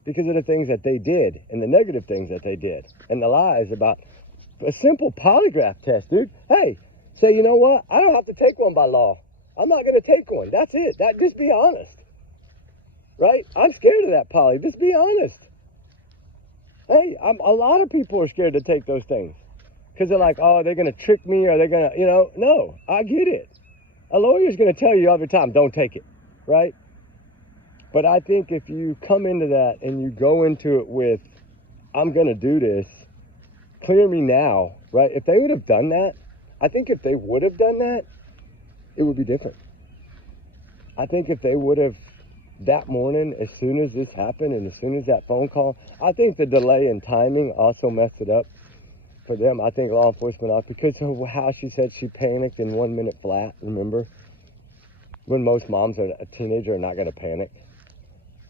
because of the things that they did and the negative things that they did and the lies about a simple polygraph test, dude. Hey, say, you know what? I don't have to take one by law. I'm not going to take one. That's it. Just be honest. Right? I'm scared of that poly. Just be honest. Hey, a lot of people are scared to take those things because they're like, oh, they're going to trick me or they're going to, no, I get it. A lawyer's going to tell you every time, don't take it, right? But I think if you come into that and you go into it with, I'm going to do this, clear me now, right? If they would have done that, I think if they would have done that, it would be different. I think if they would have, that morning, as soon as this happened and as soon as that phone call, I think the delay in timing also messed it up for them. I think law enforcement, because of how she said she panicked in 1 minute flat, remember? When most moms are a teenager are not going to panic.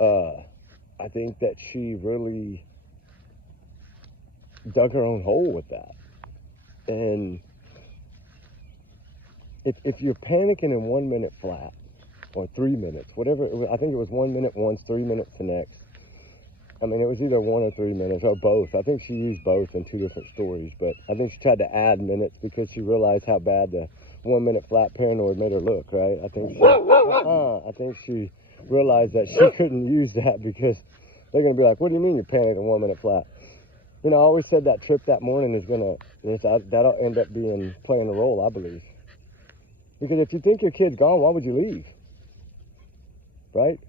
I think that she really dug her own hole with that. And if you're panicking in 1 minute flat, or 3 minutes, whatever, I think it was 1 minute once, 3 minutes the next. I mean, it was either 1 or 3 minutes, or both. I think she used both in two different stories, but I think she tried to add minutes because she realized how bad the 1 minute flat paranoid made her look, right? I think she realized that she couldn't use that because they're going to be like, what do you mean you're panicking 1 minute flat? You know, I always said that trip that morning is going to, that'll end up playing a role, I believe. Because if you think your kid's gone, why would you leave? Right?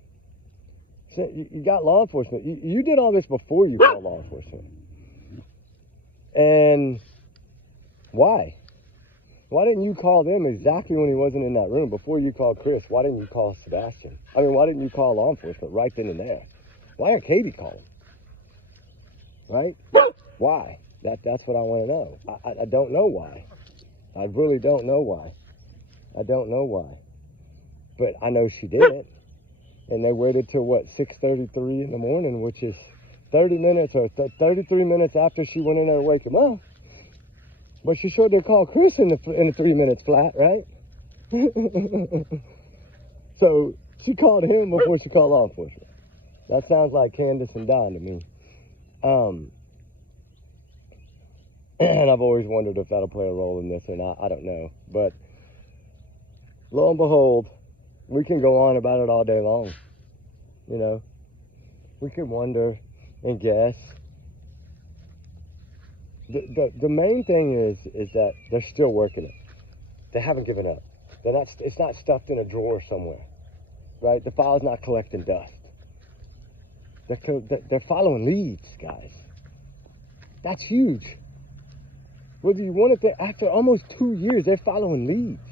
So you got law enforcement. You did all this before you called law enforcement. And why? Why didn't you call them exactly when he wasn't in that room? Before you called Chris, why didn't you call Sebastian? I mean, why didn't you call law enforcement right then and there? Why aren't Katie calling? Right? Why? That's what I want to know. I don't know why. I really don't know why. I don't know why. But I know she didn't. And they waited till, 6:33 in the morning, which is 30 minutes or 33 minutes after she went in there to wake him up. But she sure did call Chris in the 3 minutes flat, right? So she called him before she called law enforcement. That sounds like Candace and Don to me. And I've always wondered if that'll play a role in this or not. I don't know. But lo and behold, we can go on about it all day long. You know, we can wonder and guess. The main thing is that they're still working it. They haven't given up. It's not stuffed in a drawer somewhere, right? The file's not collecting dust. They're following leads, guys. That's huge. Whether you want it, after almost 2 years, they're following leads.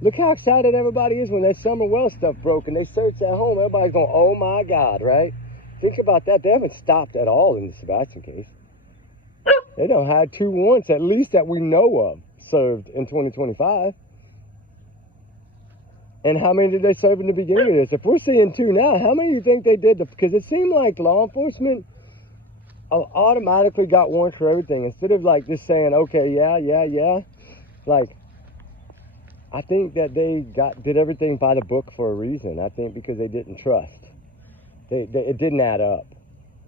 Look how excited everybody is when that Summer Well stuff broke and they searched at home. Everybody's going, oh my God, right? Think about that. They haven't stopped at all in the Sebastian case. They done had 2 warrants, at least that we know of, served in 2025. And how many did they serve in the beginning of this? If we're seeing 2 now, how many do you think they did? Because it seemed like law enforcement automatically got warrants for everything. Instead of like just saying, okay, yeah. Like, I think that they did everything by the book for a reason. I think because they didn't trust. It didn't add up.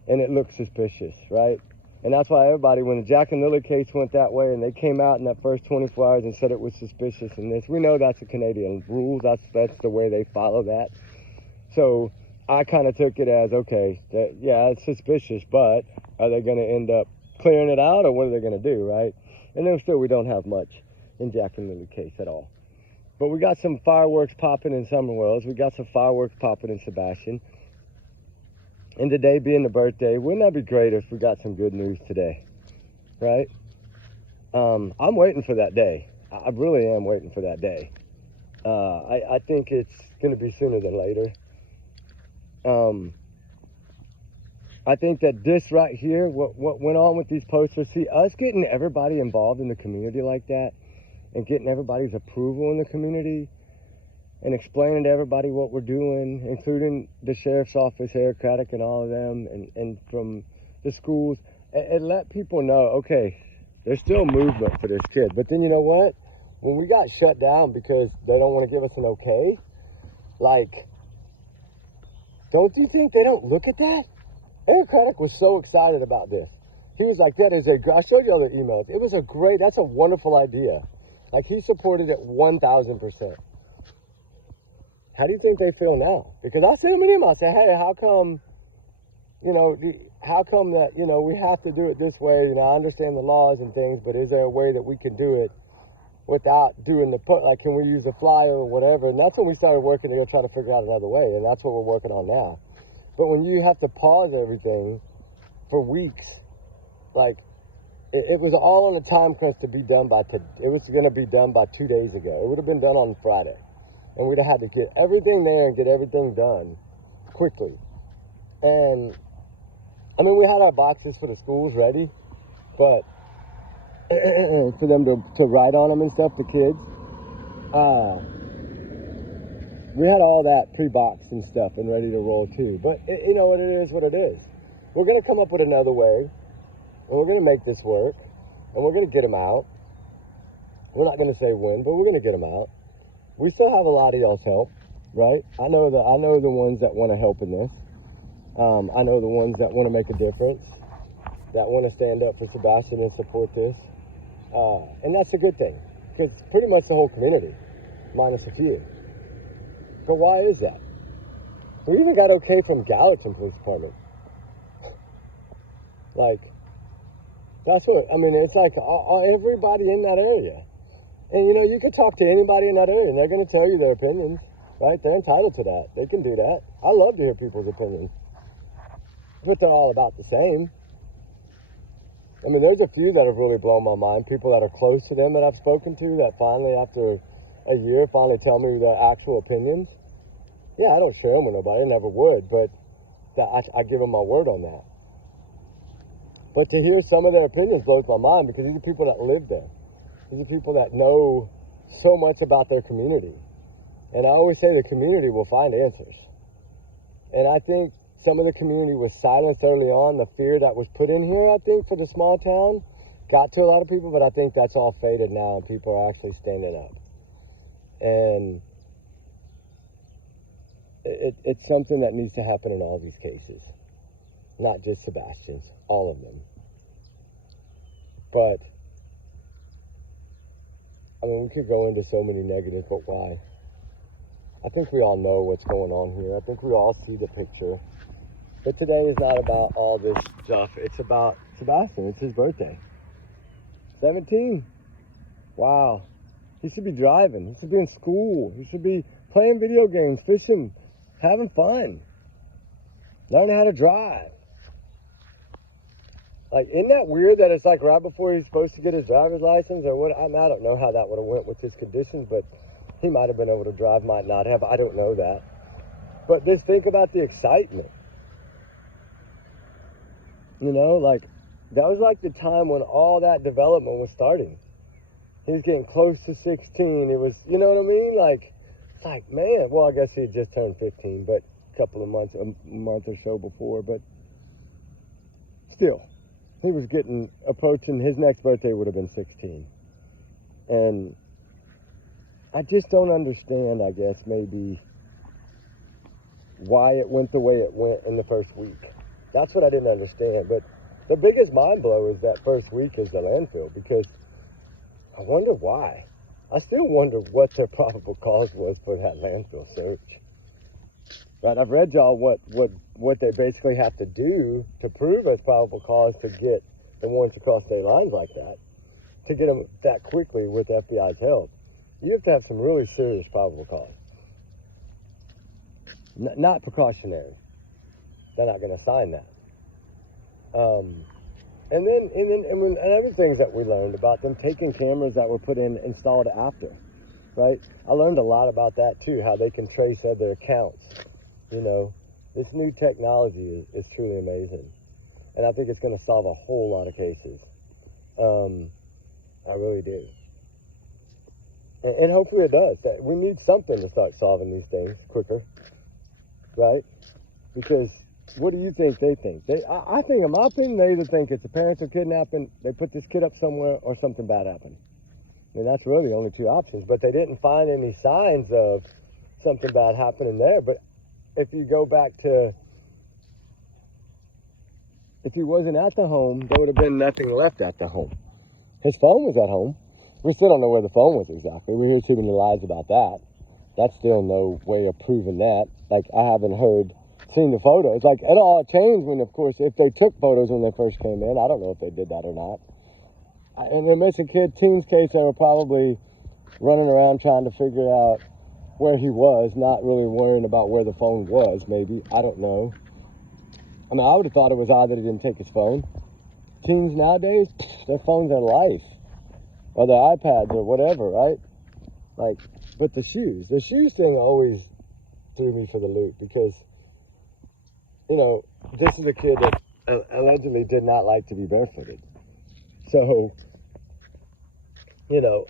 And it looked suspicious, right? And that's why everybody, when the Jack and Lily case went that way and they came out in that first 24 hours and said it was suspicious and this, we know that's the Canadian rules. That's the way they follow that. So I kind of took it as, okay, yeah, it's suspicious, but are they going to end up clearing it out or what are they going to do, right? And then still we don't have much in Jack and Lily case at all. But we got some fireworks popping in Summer Wells. We got some fireworks popping in Sebastian. And today being the birthday, wouldn't that be great if we got some good news today, right? I'm waiting for that day. I really am waiting for that day. I think it's going to be sooner than later. I think that this right here, what went on with these posters, see, us getting everybody involved in the community like that and getting everybody's approval in the community and explaining to everybody what we're doing, including the sheriff's office, Eric Craddock and all of them, and from the schools, and let people know, okay, there's still movement for this kid. But then you know what? When we got shut down because they don't want to give us an okay, like, don't you think they don't look at that? Eric Craddock was so excited about this. He was like, I showed you all the emails. It was that's a wonderful idea. Like, he supported it 1,000%. How do you think they feel now? Because I sent him an email. I said, hey, how come that, we have to do it this way? I understand the laws and things, but is there a way that we can do it without doing can we use a flyer or whatever? And that's when we started working to go try to figure out another way, and that's what we're working on now. But when you have to pause everything for weeks, like, it was all on a time crunch to be done it was going to be done by 2 days ago. It would have been done on Friday. And we'd have had to get everything there and get everything done quickly. And, I mean, we had our boxes for the schools ready, but for them to write on them and stuff, the kids, we had all that pre-boxed and stuff and ready to roll too. But, it is what it is. We're going to come up with another way, and we're going to make this work, and we're going to get them out. We're not going to say when, but we're going to get them out. We still have a lot of y'all's help, right? I know the ones that want to help in this. I know the ones that want to make a difference, that want to stand up for Sebastian and support this. And that's a good thing, because it's pretty much the whole community, minus a few. But why is that? We even got okay from Gallatin Police Department. Like, that's what, I mean, it's like everybody in that area. And, you know, you could talk to anybody in that area, and they're going to tell you their opinions, right? They're entitled to that. They can do that. I love to hear people's opinions. But they're all about the same. I mean, there's a few that have really blown my mind, people that are close to them that I've spoken to that finally, after a year, finally tell me their actual opinions. Yeah, I don't share them with nobody. I never would, but I give them my word on that. But to hear some of their opinions blows my mind, because these are people that live there. These are people that know so much about their community. And I always say the community will find answers. And I think some of the community was silenced early on. The fear that was put in here, I think, for the small town got to a lot of people, but I think that's all faded now, and people are actually standing up. And it's something that needs to happen in all these cases. Not just Sebastian's, all of them. But, I mean, we could go into so many negatives, but why? I think we all know what's going on here. I think we all see the picture. But today is not about all this stuff. It's about Sebastian. It's his birthday. 17. Wow. He should be driving. He should be in school. He should be playing video games, fishing, having fun, learning how to drive. Like, isn't that weird that it's like right before he's supposed to get his driver's license or what? I mean, I don't know how that would have went with his conditions, but he might have been able to drive, might not have. I don't know that. But just think about the excitement. You know, like, that was like the time when all that development was starting. He was getting close to 16. It was, you know what I mean? Like, it's like, man, well, I guess he had just turned 15, but a couple of months, a month or so before, but still, he was approaching, his next birthday would have been 16. And I just don't understand, I guess, maybe why it went the way it went in the first week. That's what I didn't understand. But the biggest mind blow is that first week is the landfill, because I wonder why. I still wonder what their probable cause was for that landfill search. Right, I've read y'all what they basically have to do to prove as probable cause to get the ones to cross state lines like that, to get them that quickly with the FBI's help. You have to have some really serious probable cause. Not precautionary. They're not going to sign that. And other things that we learned about them taking cameras that were installed after, right? I learned a lot about that too, how they can trace other accounts. You know, this new technology is truly amazing. And I think it's going to solve a whole lot of cases. I really do. And hopefully it does. We need something to start solving these things quicker, right? Because what do you think they think? I think, in my opinion, they either think it's the parents are kidnapping, they put this kid up somewhere, or something bad happened. I mean, that's really the only two options. But they didn't find any signs of something bad happening there. But if you go back to, if he wasn't at the home, there would have been nothing left at the home. His phone was at home. We still don't know where the phone was exactly. We hear too many lies about that. That's still no way of proving that. Like, I haven't seen the photos. Like, it all changed when, of course, if they took photos when they first came in. I don't know if they did that or not. In the missing teens case, they were probably running around trying to figure out where he was, not really worrying about where the phone was, maybe. I don't know. I mean, I would have thought it was odd that he didn't take his phone. Teens nowadays, their phones are life. Or their iPads or whatever, right? Like, but the shoes thing always threw me for the loop, because, you know, this is a kid that allegedly did not like to be barefooted. So, you know,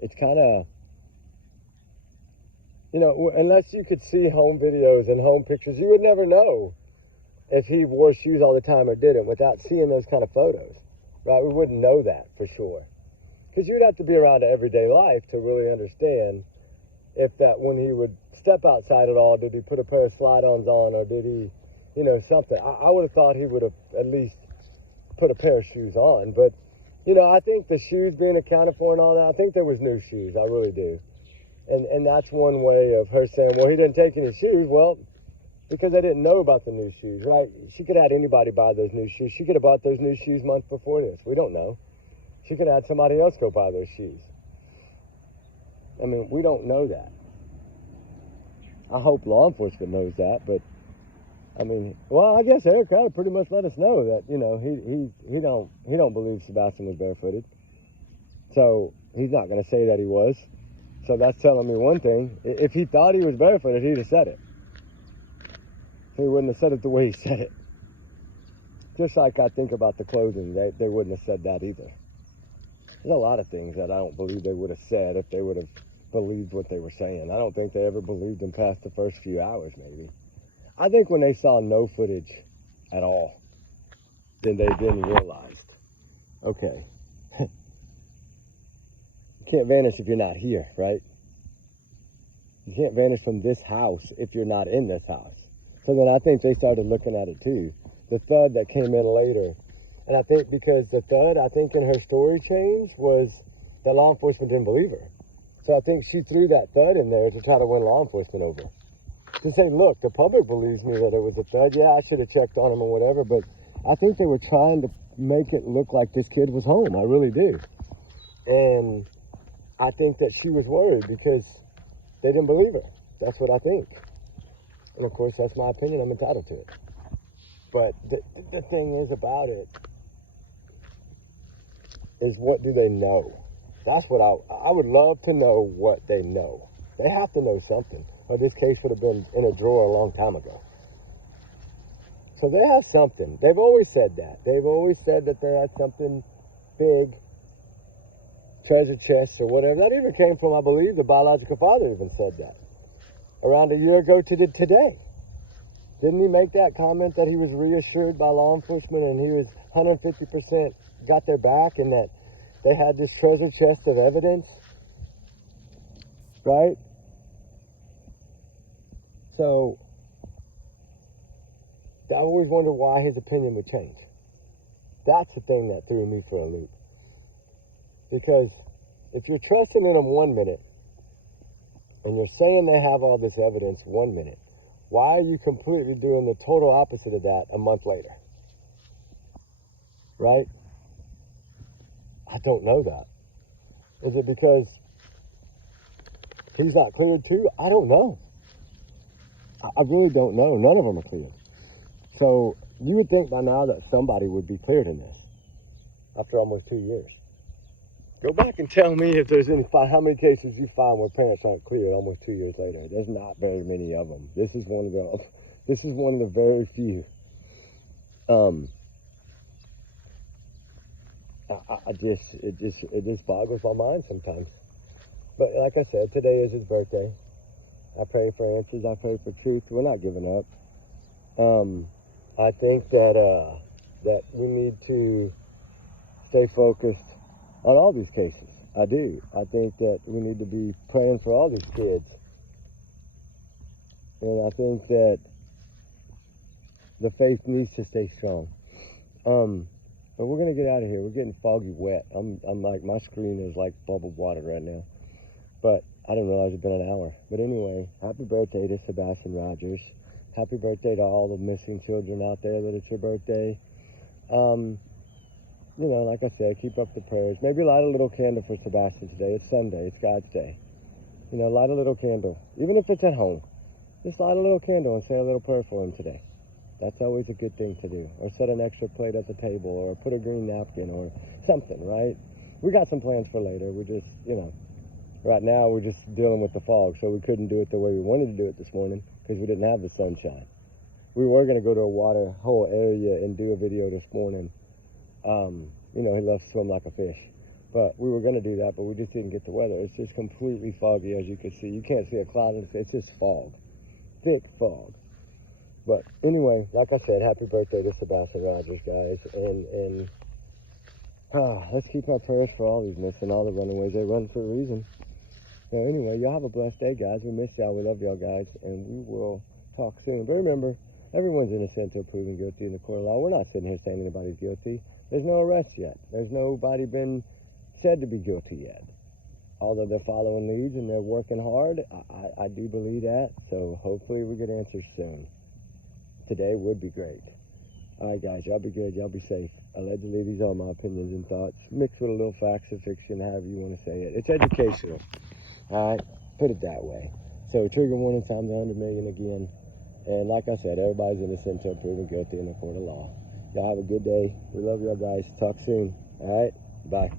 it's kind of, you know, unless you could see home videos and home pictures, you would never know if he wore shoes all the time or didn't without seeing those kind of photos, right? We wouldn't know that for sure. Because you'd have to be around everyday life to really understand if that, when he would step outside at all, did he put a pair of slide-ons on, or did he, you know, something. I would have thought he would have at least put a pair of shoes on. But, you know, I think the shoes being accounted for and all that, I think there was new shoes. I really do. And that's one way of her saying, well, he didn't take any shoes. Well, because I didn't know about the new shoes, right? She could have had anybody buy those new shoes. She could have bought those new shoes months before this. We don't know. She could have had somebody else go buy those shoes. I mean, we don't know that. I hope law enforcement knows that, but I mean, well, I guess Eric kind of pretty much let us know that, you know, he don't believe Sebastian was barefooted. So he's not going to say that he was. So that's telling me one thing. If he thought he was barefooted, he'd have said it. He wouldn't have said it the way he said it. Just like I think about the clothing, they wouldn't have said that either. There's a lot of things that I don't believe they would have said if they would have believed what they were saying. I don't think they ever believed them past the first few hours, maybe. I think when they saw no footage at all, then they then realized, okay, you can't vanish if you're not here, right? You can't vanish from this house if you're not in this house. So then I think they started looking at it too. The thud that came in later. And I think because the thud, I think in her story change was that law enforcement didn't believe her. So I think she threw that thud in there to try to win law enforcement over. To say, look, the public believes me that it was a thud. Yeah, I should have checked on him or whatever, but I think they were trying to make it look like this kid was home. I really do. And I think that she was worried because they didn't believe her. That's what I think. And of course, that's my opinion. I'm entitled to it. But the thing is about it is, what do they know? That's what I would love to know what they know. They have to know something, or this case would have been in a drawer a long time ago. So they have something. They've always said that. They've always said that they had something big, treasure chests or whatever. That even came from, I believe, the biological father even said that. Around a year ago to today. Didn't he make that comment that he was reassured by law enforcement and he was 150% got their back and that they had this treasure chest of evidence? Right? So, I always wondered why his opinion would change. That's the thing that threw me for a loop. Because if you're trusting in them 1 minute and you're saying they have all this evidence 1 minute, why are you completely doing the total opposite of that a month later? Right? I don't know that. Is it because he's not cleared too? I don't know. I really don't know. None of them are cleared. So you would think by now that somebody would be cleared in this after almost 2 years. Go back and tell me if there's how many cases you find where parents aren't cleared almost 2 years later. There's not very many of them. This is one of the very few. It just boggles my mind sometimes. But like I said, today is his birthday. I pray for answers. I pray for truth. We're not giving up. I think that we need to stay focused on all these cases. I do. I think that we need to be praying for all these kids. And I think that the faith needs to stay strong. But we're going to get out of here. We're getting foggy wet. I'm like, my screen is like bubbled water right now. But I didn't realize it'd been an hour. But anyway, happy birthday to Sebastian Rogers. Happy birthday to all the missing children out there that it's your birthday. You know, like I said, keep up the prayers. Maybe light a little candle for Sebastian today. It's Sunday. It's God's day. You know, light a little candle. Even if it's at home. Just light a little candle and say a little prayer for him today. That's always a good thing to do. Or set an extra plate at the table. Or put a green napkin or something, right? We got some plans for later. We just, you know, right now we're just dealing with the fog. So we couldn't do it the way we wanted to do it this morning because we didn't have the sunshine. We were going to go to a water hole area and do a video this morning. You know, he loves to swim like a fish. But we were going to do that, but we just didn't get the weather. It's just completely foggy, as you can see. You can't see a cloud. It's just fog. Thick fog. But anyway, like I said, happy birthday to Sebastian Rogers, guys. And let's keep our prayers for all these missing, all the runaways. They run for a reason. So anyway, y'all have a blessed day, guys. We miss y'all. We love y'all, guys. And we will talk soon. But remember, everyone's innocent until proven guilty in the court of law. We're not sitting here saying anybody's guilty. There's no arrest yet. There's nobody been said to be guilty yet. although they're following leads and they're working hard, I do believe that. So hopefully we get answers soon. Today would be great. All right, guys, y'all be good. Y'all be safe. Allegedly, these are my opinions and thoughts, mixed with a little facts or fiction, however you want to say it. It's educational. All right, put it that way. So trigger warning times 100 million again. And like I said, everybody's innocent until proven guilty in the court of law. Y'all have a good day. We love y'all guys. Talk soon. All right, bye.